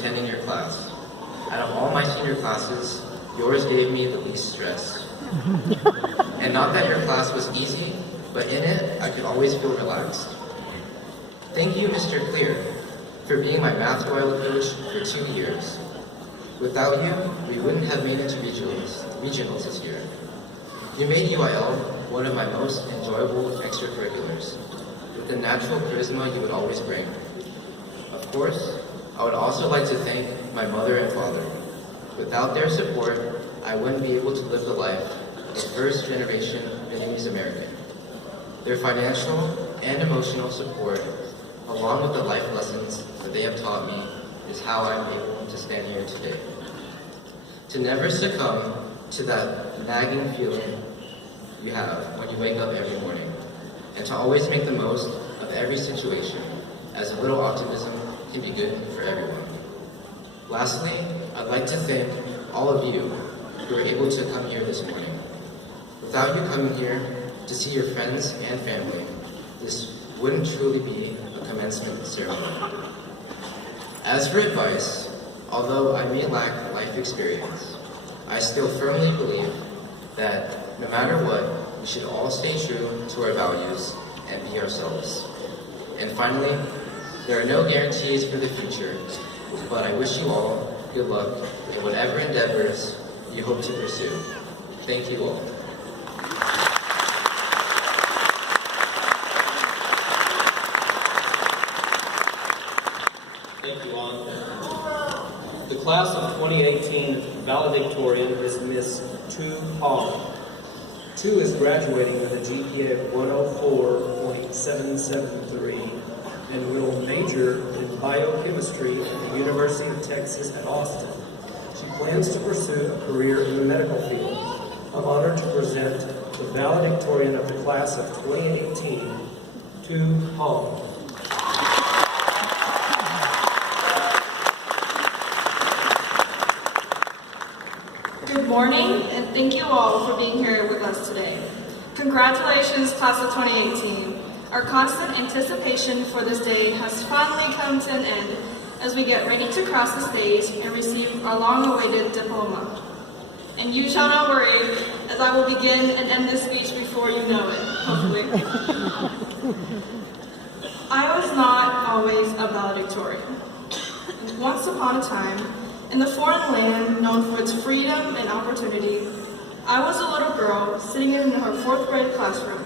attending your class. Out of all my senior classes, yours gave me the least stress. And not that your class was easy, but in it, I could always feel relaxed. Thank you, Mr. Clear, for being my math royal coach for 2 years. Without you, we wouldn't have made it to regionals this year. You made UIL one of my most enjoyable extracurriculars, with the natural charisma you would always bring. Of course, I would also like to thank my mother and father. Without their support, I wouldn't be able to live the life of first-generation Vietnamese American. Their financial and emotional support, along with the life lessons that they have taught me, is how I'm able to stand here today. To never succumb to that nagging feeling you have when you wake up every morning, and to always make the most of every situation, as a little optimism can be good for everyone. Lastly, I'd like to thank all of you who were able to come here this morning. Without you coming here to see your friends and family, this wouldn't truly be a commencement ceremony. As for advice, although I may lack life experience, I still firmly believe that no matter what, we should all stay true to our values and be ourselves. And finally, there are no guarantees for the future, but I wish you all good luck in whatever endeavors you hope to pursue. Thank you all. Thank you all. The class of 2018 valedictorian is Miss Tu Hong. Tu is graduating with a GPA of 104.773 and will major in biochemistry at the University of Texas at Austin. She plans to pursue a career in the medical field. I'm honored to present the valedictorian of the class of 2018, Tu Hong. Good morning, and thank you all for being here with us today. Congratulations, class of 2018. Our constant anticipation for this day has finally come to an end as we get ready to cross the stage and receive our long-awaited diploma. And you shall not worry, as I will begin and end this speech before you know it, hopefully. I was not always a valedictorian. Once upon a time, in the foreign land known for its freedom and opportunity, I was a little girl sitting in her 4th grade classroom.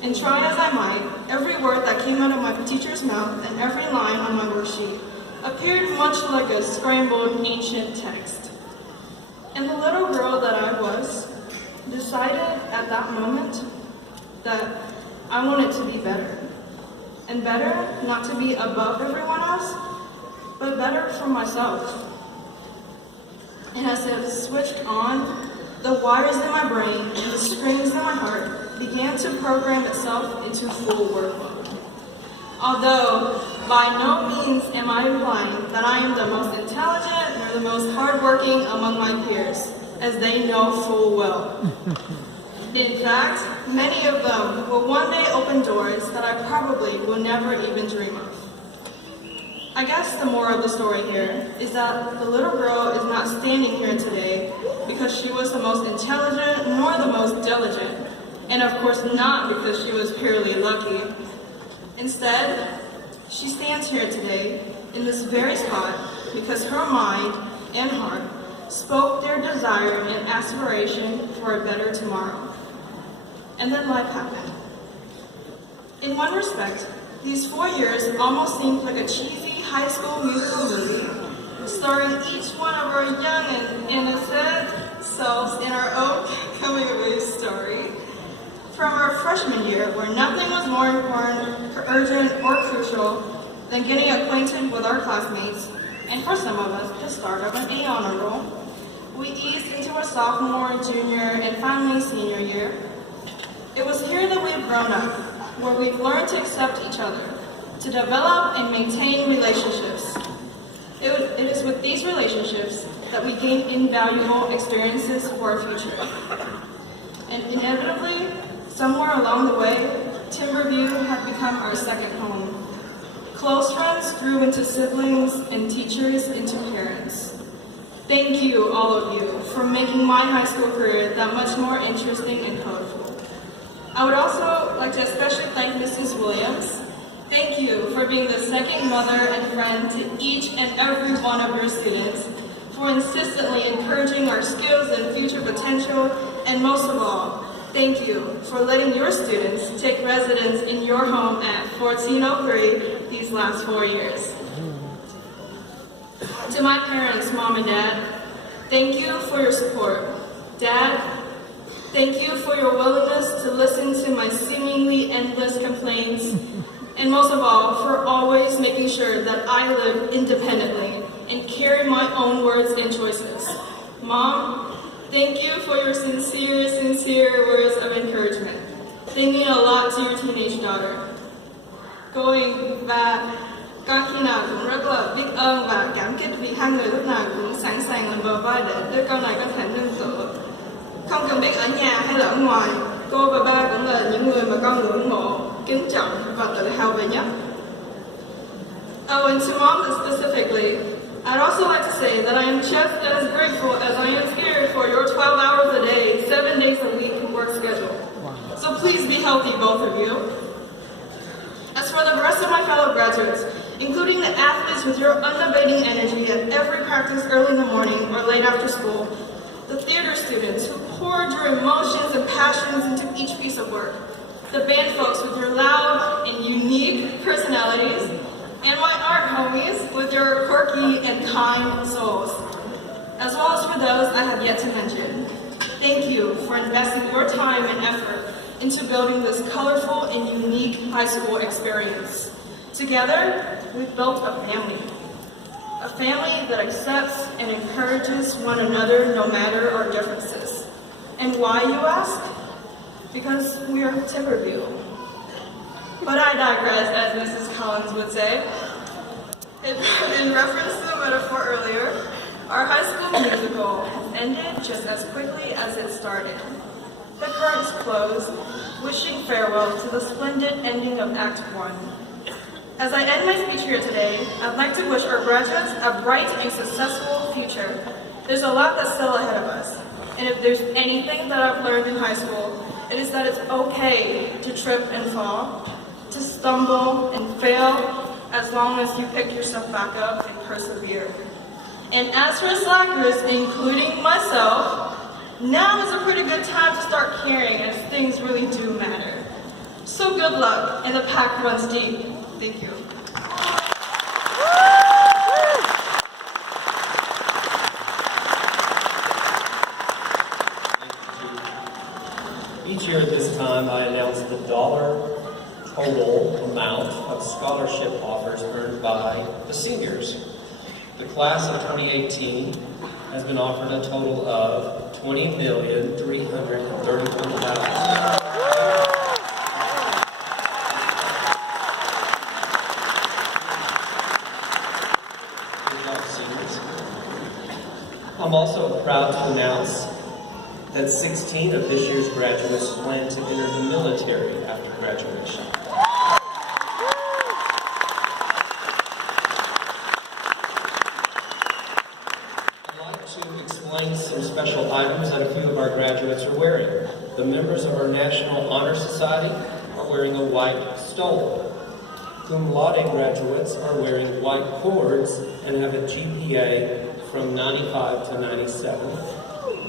And try as I might, every word that came out of my teacher's mouth and every line on my worksheet appeared much like a scrambled ancient text. And the little girl that I was decided at that moment that I wanted to be better. And better not to be above everyone else, but better for myself. And as it switched on, the wires in my brain and the springs in my heart began to program itself into full work mode. Although, by no means am I implying that I am the most intelligent nor the most hardworking among my peers, as they know full well. In fact, many of them will one day open doors that I probably will never even dream of. I guess the moral of the story here is that the little girl is not standing here today because she was the most intelligent nor the most diligent, and of course not because she was purely lucky. Instead, she stands here today in this very spot because her mind and heart spoke their desire and aspiration for a better tomorrow. And then life happened. In one respect, these 4 years almost seemed like a cheesy high school musical movie, starring each one of our young and innocent selves in our own coming-of-age story. From our freshman year, where nothing was more important, urgent, or crucial than getting acquainted with our classmates, and for some of us, the start of an A honor roll, we eased into our sophomore, junior, and finally senior year. It was here that we've grown up, where we've learned to accept each other, to develop and maintain relationships. It is with these relationships that we gain invaluable experiences for our future. And inevitably, somewhere along the way, Timberview had become our second home. Close friends grew into siblings and teachers into parents. Thank you, all of you, for making my high school career that much more interesting and colorful. I would also like to especially thank Mrs. Williams. Thank you for being the second mother and friend to each and every one of your students, for insistently encouraging our skills and future potential, and most of all, thank you for letting your students take residence in your home at 1403 these last 4 years. To my parents, Mom and Dad, thank you for your support. Dad, thank you for your willingness to listen to my seemingly endless complaints, and most of all, for always making sure that I live independently and carry my own words and choices. Mom, thank you for your sincere words of encouragement. They mean a lot to your teenage daughter. Và con khi nào cũng rất là biết ơn và cảm kích vì hai người lúc nào cũng sẵn sàng làm bờ vai để đứa con này có thể nương tựa. Không cần biết ở nhà hay là ở ngoài, cô và ba cũng là những người mà con ngưỡng mộ, kính trọng và tự hào về nhất. Oh, and to Mom specifically, I'd also like to say that I am just as grateful as I am scared for your 12 hours a day, 7 days a week work schedule. So please be healthy, both of you. As for the rest of my fellow graduates, including the athletes with your unabating energy at every practice early in the morning or late after school, the theater students who poured your emotions and passions into each piece of work, the band folks with your loud and unique personalities, and my art homies with your quirky and kind souls, as well as for those I have yet to mention. Thank you for investing your time and effort into building this colorful and unique high school experience. Together, we've built a family that accepts and encourages one another no matter our differences. And why, you ask? Because we are Timberview. But I digress, as Mrs. Collins would say. In reference to the metaphor earlier, our high school musical has ended just as quickly as it started. The curtains close, wishing farewell to the splendid ending of Act 1. As I end my speech here today, I'd like to wish our graduates a bright and successful future. There's a lot that's still ahead of us, and if there's anything that I've learned in high school, it is that it's okay to trip and fall, to stumble and fail, as long as you pick yourself back up and persevere. And as for slackers, including myself, now is a pretty good time to start caring, as things really do matter. So good luck, and the pack runs deep. Thank you. Each year at this time, I announce the dollar total amount of scholarship offers earned by the seniors. The class of 2018 has been offered a total of $20,331,000. I'm also proud to announce that 16 of this year's graduates plan to enter the military after graduation. I'd like to explain some special items that a few of our graduates are wearing. The members of our National Honor Society are wearing a white stole. Cum laude graduates are wearing white cords and have a GPA from 95 to 97.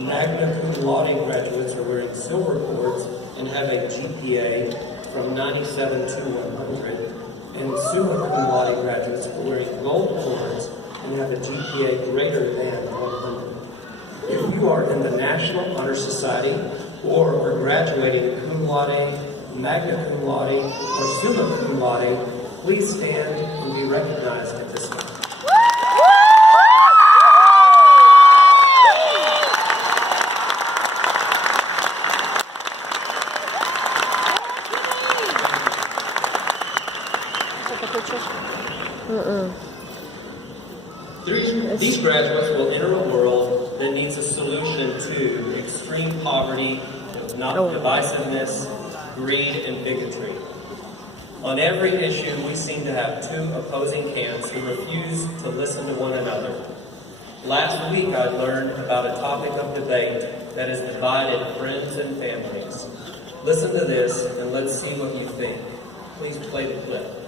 Magna cum laude graduates are wearing silver cords and have a GPA from 97 to 100. And summa cum laude graduates are wearing gold cords and have a GPA greater than 100. If you are in the National Honor Society or are graduating cum laude, magna cum laude, or summa cum laude, please stand and be recognized at this time. These graduates will enter a world that needs a solution to extreme poverty, divisiveness, greed, and bigotry. On every issue, we seem to have two opposing camps who refuse to listen to one another. Last week, I learned about a topic of debate that has divided friends and families. Listen to this, and let's see what you think. Please play the clip.